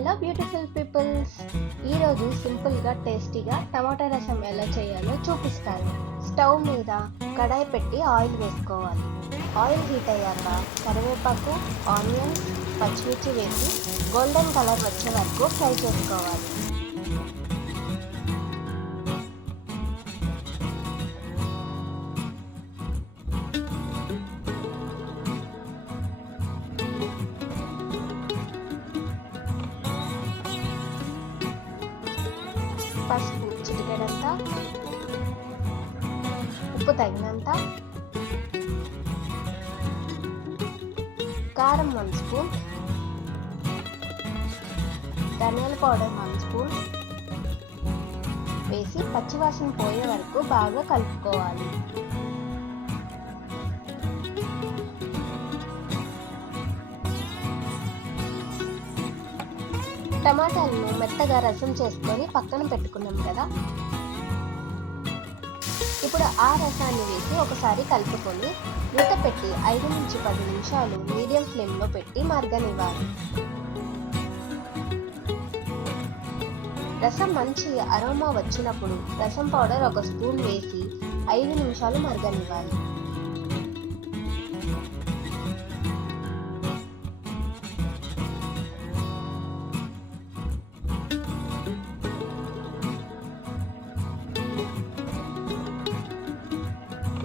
Hello beautiful peoples, ఈరోజు సింపుల్గా టేస్టీగా టమాటా రసం ఎలా చేయాలో చూపిస్తాను. స్టవ్ మీద కడాయి పెట్టి ఆయిల్ వేసుకోవాలి. ఆయిల్ హీట్ అయ్యాక కరివేపాకు, ఆనియన్స్, పచ్చిమిర్చి వేసి గోల్డెన్ కలర్ వచ్చే వరకు ఫ్రై చేసుకోవాలి. పసుపు చిటికెడంత, ఉప్పు తగినంత, కారం 1 స్పూన్, ధనియాల పౌడర్ 1 స్పూన్ వేసి పచ్చివాసన పోయే వరకు బాగా కలుపుకోవాలి. టమాటాలను మెత్తగా రసం చేసుకొని పక్కన పెట్టుకున్నాం కదా, ఇప్పుడు ఆ రసాన్ని వేసి ఒకసారి కలుపుకొని మూత పెట్టి 5 నుంచి 10 నిమిషాలు మీడియం ఫ్లేమ్లో పెట్టి మరగనివ్వాలి. రసం మంచి అరోమా వచ్చినప్పుడు రసం పౌడర్ 1 స్పూన్ వేసి 5 నిమిషాలు మరగనివ్వాలి.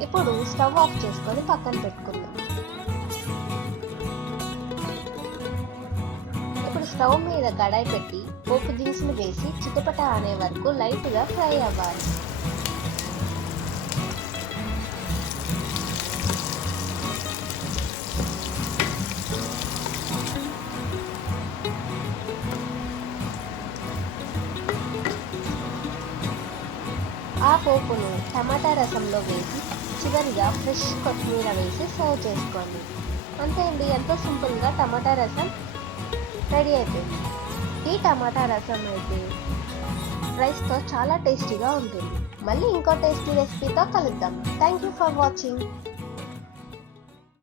ఇప్పుడు స్టవ్ ఆఫ్ చేసుకొని పక్కన పెట్టుకుందాం. ఇప్పుడు స్టవ్ మీద కడాయి పెట్టి పోపు దినుసులు వేసి చిటపట అనే వరకు లైట్గా ఫ్రై అవ్వాలి. ఆ పోపును టమాటా రసంలో వేసి చివరిగా ఫ్రెష్ కొత్తిమీర వేసి సర్వ్ చేసుకోండి. అంతే అండి, ఎంతో సింపుల్గా టమాటా రసం రెడీ అయిపోయింది. ఈ టమాటా రసం అయితే రైస్తో చాలా టేస్టీగా ఉంటుంది. మళ్ళీ ఇంకో టేస్టీ రెసిపీతో కలుద్దాం. Thank you for watching.